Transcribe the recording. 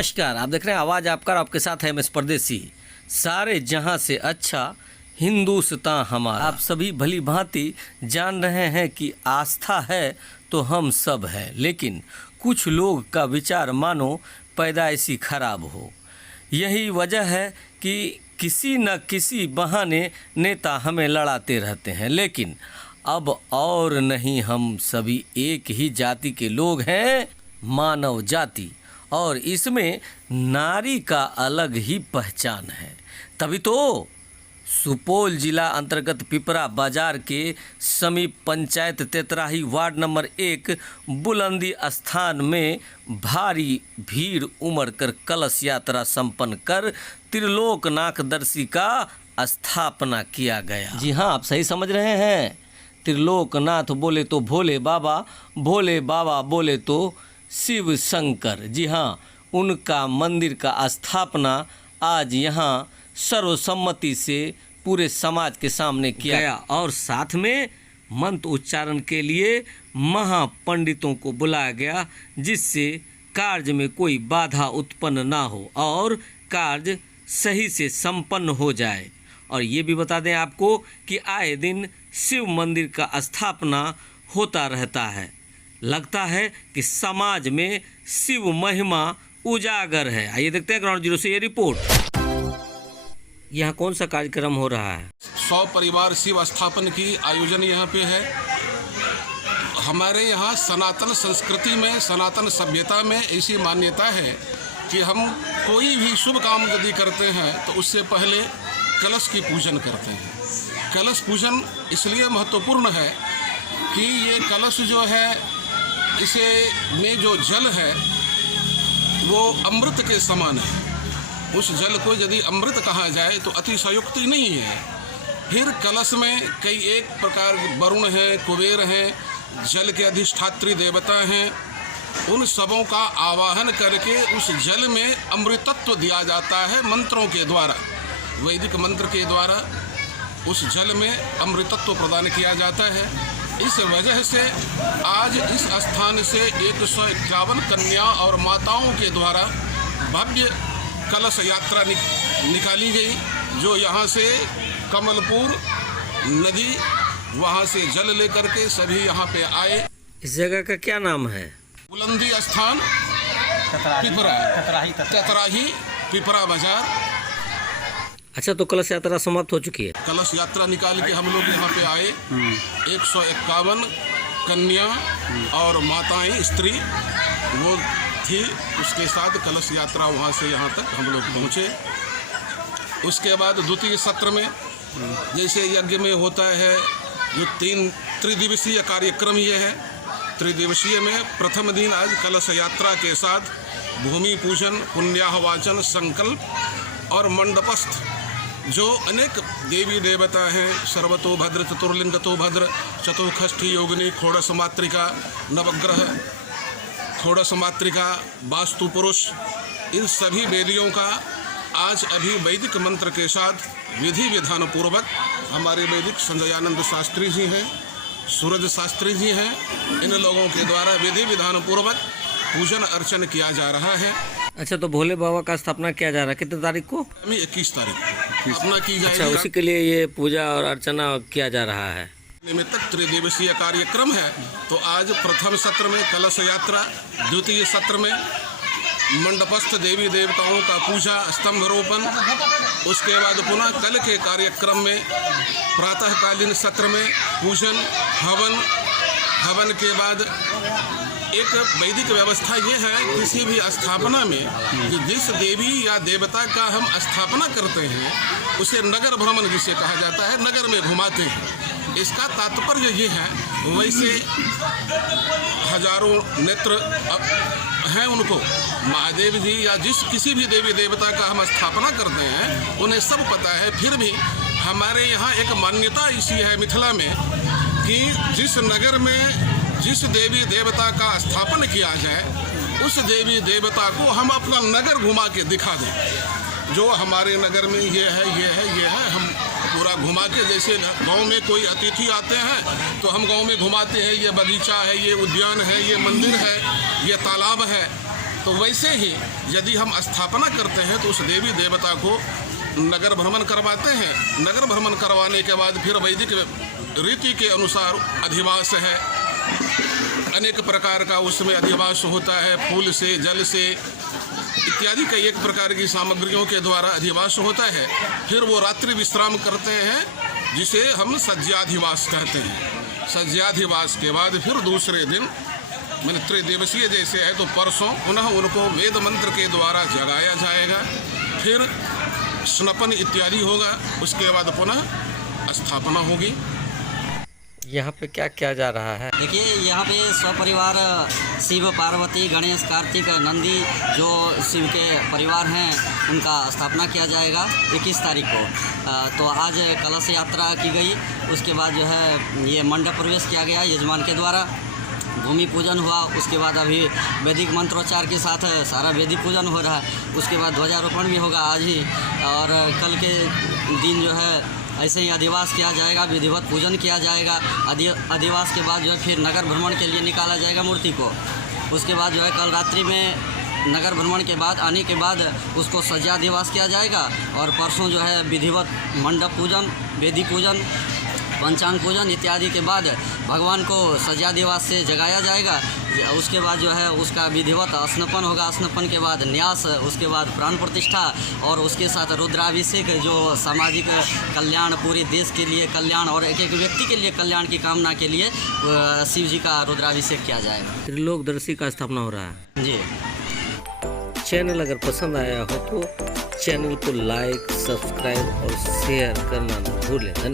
नमस्कार, आप देख रहे हैं आवाज़ आपका, आपके साथ है MS परदेसी। सारे जहां से अच्छा हिंदुस्तान हमारा। आप सभी भली भांति जान रहे हैं कि आस्था है तो हम सब हैं, लेकिन कुछ लोग का विचार मानो पैदाइशी खराब हो। यही वजह है कि किसी न किसी बहाने नेता हमें लड़ाते रहते हैं, लेकिन अब और नहीं, हम सभी एक ही जाति के लोग हैं, मानव जाति, और इसमें नारी का अलग ही पहचान है। तभी तो सुपौल जिला अंतर्गत पिपरा बाजार के समीप पंचायत तेतराही वार्ड नंबर 1 बुलंदी स्थान में भारी भीड़ उमड़ कर कलश यात्रा संपन्न कर त्रिलोकनाथदर्शी का स्थापना किया गया। जी हाँ, आप सही समझ रहे हैं। त्रिलोकनाथ बोले तो भोले बाबा, भोले बाबा बोले तो शिव शंकर। जी हाँ, उनका मंदिर का स्थापना आज यहाँ सर्वसम्मति से पूरे समाज के सामने किया गया और साथ में मंत्र उच्चारण के लिए महापंडितों को बुलाया गया, जिससे कार्य में कोई बाधा उत्पन्न ना हो और कार्य सही से संपन्न हो जाए। और ये भी बता दें आपको कि आए दिन शिव मंदिर का स्थापना होता रहता है। लगता है कि समाज में शिव महिमा उजागर है। आइए देखते हैं ग्राउंड जीरो से ये रिपोर्ट। यहाँ कौन सा कार्यक्रम हो रहा है? 100 परिवार शिव स्थापन की आयोजन यहाँ पे है। हमारे यहाँ सनातन संस्कृति में, सनातन सभ्यता में ऐसी मान्यता है कि हम कोई भी शुभ काम यदि करते हैं तो उससे पहले कलश की पूजन करते हैं। कलश पूजन इसलिए महत्वपूर्ण है कि ये कलश जो है, इसे में जो जल है वो अमृत के समान है। उस जल को यदि अमृत कहा जाए तो अतिशयोक्ति नहीं है। फिर कलश में कई एक प्रकार वरुण हैं, कुबेर हैं, जल के अधिष्ठात्री देवता हैं। उन सबों का आवाहन करके उस जल में अमृतत्व दिया जाता है मंत्रों के द्वारा, वैदिक मंत्र के द्वारा उस जल में अमृतत्व प्रदान किया जाता है। इस वजह से आज इस स्थान से 151 कन्या और माताओं के द्वारा भव्य कलश यात्रा निकाली गई, जो यहाँ से कमलपुर नदी, वहाँ से जल लेकर के सभी यहाँ पे आए। इस जगह का क्या नाम है? बुलंदी स्थान पिपरा, तेतराही पिपरा बाजार। अच्छा, तो कलश यात्रा समाप्त हो चुकी है। कलश यात्रा निकाल के हम लोग यहाँ पे आए। 151 कन्या और माताएं, स्त्री वो थी, उसके साथ कलश यात्रा वहाँ से यहाँ तक हम लोग पहुँचे। उसके बाद द्वितीय सत्र में जैसे यज्ञ में होता है, जो 3 त्रिदिवसीय कार्यक्रम ये है। त्रिदिवसीय में प्रथम दिन आज कलश यात्रा के साथ भूमि पूजन, पुण्याहवाचन, संकल्प और मंडपस्थ जो अनेक देवी देवता हैं, सर्वतो भद्र, चतुर्लिंगतो भद्र, चतुष्ठी योगिनी, खोड़स मातृका, नवग्रह, खोड़स मातृका, वास्तु पुरुष, इन सभी वेदियों का आज अभी वैदिक मंत्र के साथ विधि विधान पूर्वक हमारे वैदिक संजयानंद शास्त्री जी हैं, सूरज शास्त्री जी हैं, इन लोगों के द्वारा विधि विधान पूर्वक पूजन अर्चन किया जा रहा है। अच्छा, तो भोले बाबा का स्थापना किया जा रहा है कितने तारीख को? 21 तारीख स्थापना की जाएगी। अच्छा, उसी के लिए ये पूजा और अर्चना किया जा रहा है। निमित्तक त्रिदिवसीय कार्यक्रम है। तो आज प्रथम सत्र में कलश यात्रा, द्वितीय सत्र में मंडपस्थ देवी देवताओं का पूजा, स्तंभरोपण, उसके बाद पुनः कल के कार्यक्रम में प्रातःकालीन सत्र में पूजन, हवन के बाद एक वैदिक व्यवस्था ये है, किसी भी स्थापना में कि जिस देवी या देवता का हम स्थापना करते हैं उसे नगर भ्रमण जिसे कहा जाता है, नगर में घुमाते हैं। इसका तात्पर्य ये है, वैसे हजारों नेत्र हैं उनको, महादेव जी या जिस किसी भी देवी देवता का हम स्थापना करते हैं उन्हें सब पता है। फिर भी हमारे यहाँ एक मान्यता ऐसी है मिथिला में कि जिस नगर में जिस देवी देवता का स्थापन किया जाए, उस देवी देवता को हम अपना नगर घुमा के दिखा दें। जो हमारे नगर में ये है, हम पूरा घुमा के, जैसे गांव में कोई अतिथि आते हैं तो हम गांव में घुमाते हैं, ये बगीचा है, ये उद्यान है, ये मंदिर है, ये तालाब है, तो वैसे ही यदि हम स्थापना करते हैं तो उस देवी देवता को नगर भ्रमण करवाते हैं। नगर भ्रमण करवाने के बाद फिर वैदिक रीति के अनुसार अधिवास है, अनेक प्रकार का उसमें अधिवास होता है, फूल से, जल से इत्यादि कई एक प्रकार की सामग्रियों के द्वारा अधिवास होता है। फिर वो रात्रि विश्राम करते हैं, जिसे हम सज्जाधिवास कहते हैं। सज्जाधिवास के बाद फिर दूसरे दिन मैंने त्रिदिवसीय जैसे है तो परसों पुनः उनको वेद मंत्र के द्वारा जगाया जाएगा, फिर स्नपन इत्यादि होगा, उसके बाद पुनः स्थापना होगी। यहाँ पे क्या किया जा रहा है? देखिए, यहाँ पे सपरिवार शिव, पार्वती, गणेश, कार्तिक, नंदी जो शिव के परिवार हैं उनका स्थापना किया जाएगा 21 तारीख को। तो आज कलश यात्रा की गई, उसके बाद जो है ये मंडप प्रवेश किया गया यजमान के द्वारा, भूमि पूजन हुआ, उसके बाद अभी वैदिक मंत्रोच्चार के साथ सारा वैदिक पूजन हो रहा है, उसके बाद ध्वजारोपण भी होगा आज ही, और कल के दिन जो है ऐसे ही अधिवास किया जाएगा, विधिवत पूजन किया जाएगा। अधिवास के बाद जो है फिर नगर भ्रमण के लिए निकाला जाएगा मूर्ति को। उसके बाद जो है कल रात्रि में नगर भ्रमण के बाद आने के बाद उसको सज्जाधिवास किया जाएगा, और परसों जो है विधिवत मंडप पूजन, वेदी पूजन, पंचांग पूजन इत्यादि के बाद भगवान को सज्जाधिवास से जगाया जाएगा। उसके बाद जो है उसका विधिवत स्नपन होगा, स्नपन के बाद न्यास, उसके बाद प्राण प्रतिष्ठा, और उसके साथ रुद्राभिषेक जो सामाजिक कल्याण, पूरे देश के लिए कल्याण और एक एक व्यक्ति के लिए कल्याण की कामना के लिए शिव जी का रुद्राभिषेक किया जाएगा। त्रिलोकदर्शी का स्थापना हो रहा है जी। चैनल अगर पसंद आया हो तो चैनल को लाइक, सब्सक्राइब और शेयर करना न भूलें।